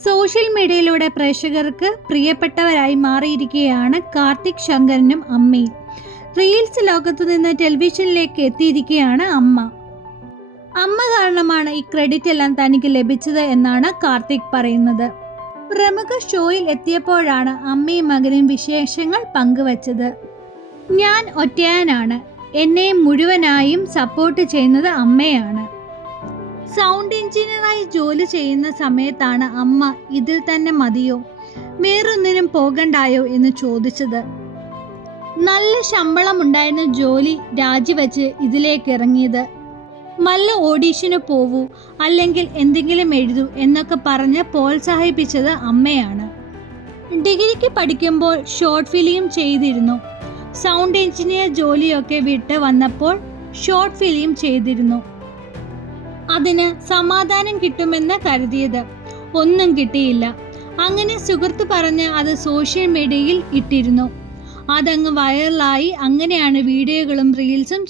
Social മീഡിയയിലൂടെ പ്രേക്ഷകർക്ക് പ്രിയപ്പെട്ടവരായി മാറിയിരിക്കുകയാണ് കാർത്തിക് ശങ്കരനും അമ്മയും. റീൽസ് ലോകത്തു നിന്ന് ടെലിവിഷനിലേക്ക് എത്തിയിരിക്കുകയാണ് അമ്മ കാരണമാണ് ഈ ക്രെഡിറ്റ് എല്ലാം തനിക്ക് ലഭിച്ചത് എന്നാണ് കാർത്തിക് പറയുന്നത്. പ്രമുഖ ഷോയിൽ എത്തിയപ്പോഴാണ് അമ്മയും മകനും വിശേഷങ്ങൾ പങ്കുവച്ചത്. ഞാൻ ഒറ്റയാനാണ്, എന്നെ മുഴുവനായും സപ്പോർട്ട് ചെയ്യുന്നത് അമ്മയാണ്. സൗണ്ട് എഞ്ചിനീയറായി ജോലി ചെയ്യുന്ന സമയത്താണ് അമ്മ ഇതിൽ തന്നെ മതിയോ, വേറൊന്നിനും പോകണ്ടായോ എന്ന് ചോദിച്ചത്. നല്ല ശമ്പളം ഉണ്ടായിരുന്ന ജോലി രാജിവെച്ച് ഇതിലേക്ക് ഇറങ്ങിയത്. വല്ല ഓഡീഷന് പോവൂ, അല്ലെങ്കിൽ എന്തെങ്കിലും എഴുതൂ എന്നൊക്കെ പറഞ്ഞ് പ്രോത്സാഹിപ്പിച്ചത് അമ്മയാണ്. ഡിഗ്രിക്ക് പഠിക്കുമ്പോൾ ഷോർട്ട് ഫിലിം ചെയ്തിരുന്നു. സൗണ്ട് എഞ്ചിനീയർ ജോലിയൊക്കെ വിട്ട് വന്നപ്പോൾ ഷോർട്ട് ഫിലിം ചെയ്തിരുന്നു. അതിന് സമാധാനം കിട്ടുമെന്ന് കരുതിയത്, ഒന്നും കിട്ടിയില്ല. അങ്ങനെ സുഹൃത്ത് പറഞ്ഞ് അത് സോഷ്യൽ മീഡിയയിൽ ഇട്ടിരുന്നു. അതങ്ങ് വൈറലായി. അങ്ങനെയാണ് വീഡിയോകളും റീൽസും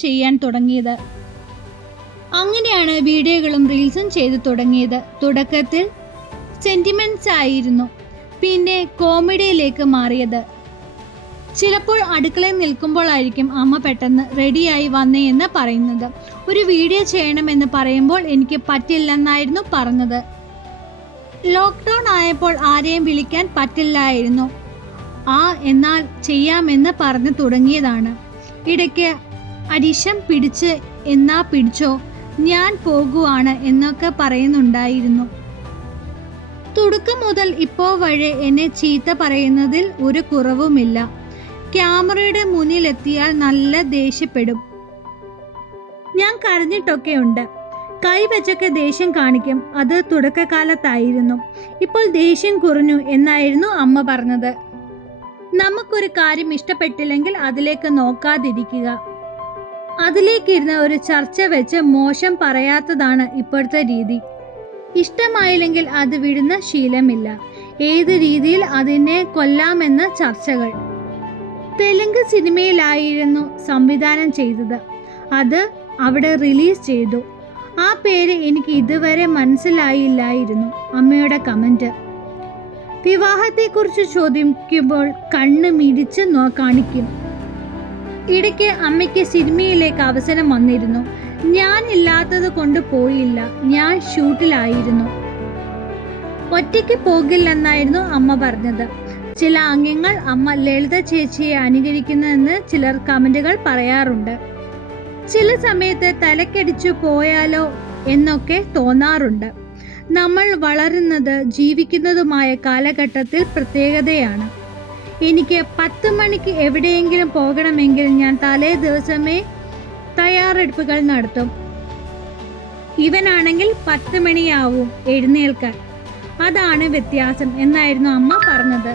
ചെയ്തു തുടങ്ങിയത്. തുടക്കത്തിൽ സെന്റിമെന്റ്സ് ആയിരുന്നു, പിന്നെ കോമഡിയിലേക്ക് മാറിയത്. ചിലപ്പോൾ അടുക്കളയിൽ നിൽക്കുമ്പോഴായിരിക്കും അമ്മ പെട്ടെന്ന് റെഡിയായി വന്നേ എന്ന് പറയുന്നത്. ഒരു വീഡിയോ ചെയ്യണമെന്ന് പറയുമ്പോൾ എനിക്ക് പറ്റില്ലെന്നായിരുന്നു പറഞ്ഞത്. ലോക്ക്ഡൗൺ ആയപ്പോൾ ആരെയും വിളിക്കാൻ പറ്റില്ലായിരുന്നു. എന്നാൽ ചെയ്യാമെന്ന് പറഞ്ഞു തുടങ്ങിയതാണ്. ഇടയ്ക്ക് അരിശം പിടിച്ച് എന്നാ പിടിച്ചോ, ഞാൻ പോകുവാണ് എന്നൊക്കെ പറയുന്നുണ്ടായിരുന്നു. തുടക്കം മുതൽ ഇപ്പോൾ വരെ എന്നെ ചീത്ത പറയുന്നതിൽ ഒരു കുറവുമില്ല. ക്യാമറയുടെ മുന്നിലെത്തിയാൽ നല്ല ദേഷ്യപ്പെടും. ഞാൻ കരഞ്ഞിട്ടൊക്കെ ഉണ്ട്. കൈവച്ചൊക്കെ ദേഷ്യം കാണിക്കും. അത് തുടക്കകാലത്തായിരുന്നു. ഇപ്പോൾ ദേഷ്യം കുറഞ്ഞു എന്നായിരുന്നു അമ്മ പറഞ്ഞത്. നമുക്കൊരു കാര്യം ഇഷ്ടപ്പെട്ടില്ലെങ്കിൽ അതിലേക്ക് നോക്കാതിരിക്കുക. അതിലേക്കിരുന്ന് ഒരു ചർച്ച വെച്ച് മോശം പറയാത്തതാണ് ഇപ്പോഴത്തെ രീതി. ഇഷ്ടമായില്ലെങ്കിൽ അത് വിടുന്ന ശീലമില്ല. ഏത് രീതിയിൽ അതിനെ കൊല്ലാമെന്ന ചർച്ചകൾ. തെലുങ്ക് സിനിമയിലായിരുന്നു സംവിധാനം ചെയ്തത്. അത് അവിടെ റിലീസ് ചെയ്തു. ആ പേര് എനിക്ക് ഇതുവരെ മനസ്സിലായില്ലായിരുന്നു. അമ്മയുടെ കമന്റ്. വിവാഹത്തെക്കുറിച്ച് ചോദിക്കുമ്പോൾ കണ്ണ് മിടിച്ച് കാണിക്കും. ഇടയ്ക്ക് അമ്മയ്ക്ക് സിനിമയിലേക്ക് അവസരം വന്നിരുന്നു. ഞാൻ ഇല്ലാത്തത് കൊണ്ട് പോയില്ല. ഞാൻ ഷൂട്ടിലായിരുന്നു. ഒറ്റയ്ക്ക് പോകില്ലെന്നായിരുന്നു അമ്മ പറഞ്ഞത്. ചില അംഗങ്ങൾ അമ്മ ലളിത ചേച്ചിയെ അനുകരിക്കുന്നതെന്ന് ചിലർ കമന്റുകൾ പറയാറുണ്ട്. ചില സമയത്ത് തലക്കടിച്ചു പോയാലോ എന്നൊക്കെ തോന്നാറുണ്ട്. നമ്മൾ വളരുന്നത് ജീവിക്കുന്നതുമായ കാലഘട്ടത്തിൽ പ്രത്യേകതയാണ്. എനിക്ക് 10 മണിക്ക് എവിടെയെങ്കിലും പോകണമെങ്കിൽ ഞാൻ തലേ ദിവസമേ തയ്യാറെടുപ്പുകൾ നടത്തും. ഇവനാണെങ്കിൽ 10 മണിയാവും എഴുന്നേൽക്കാൻ. അതാണ് വ്യത്യാസം എന്നായിരുന്നു അമ്മ പറഞ്ഞത്.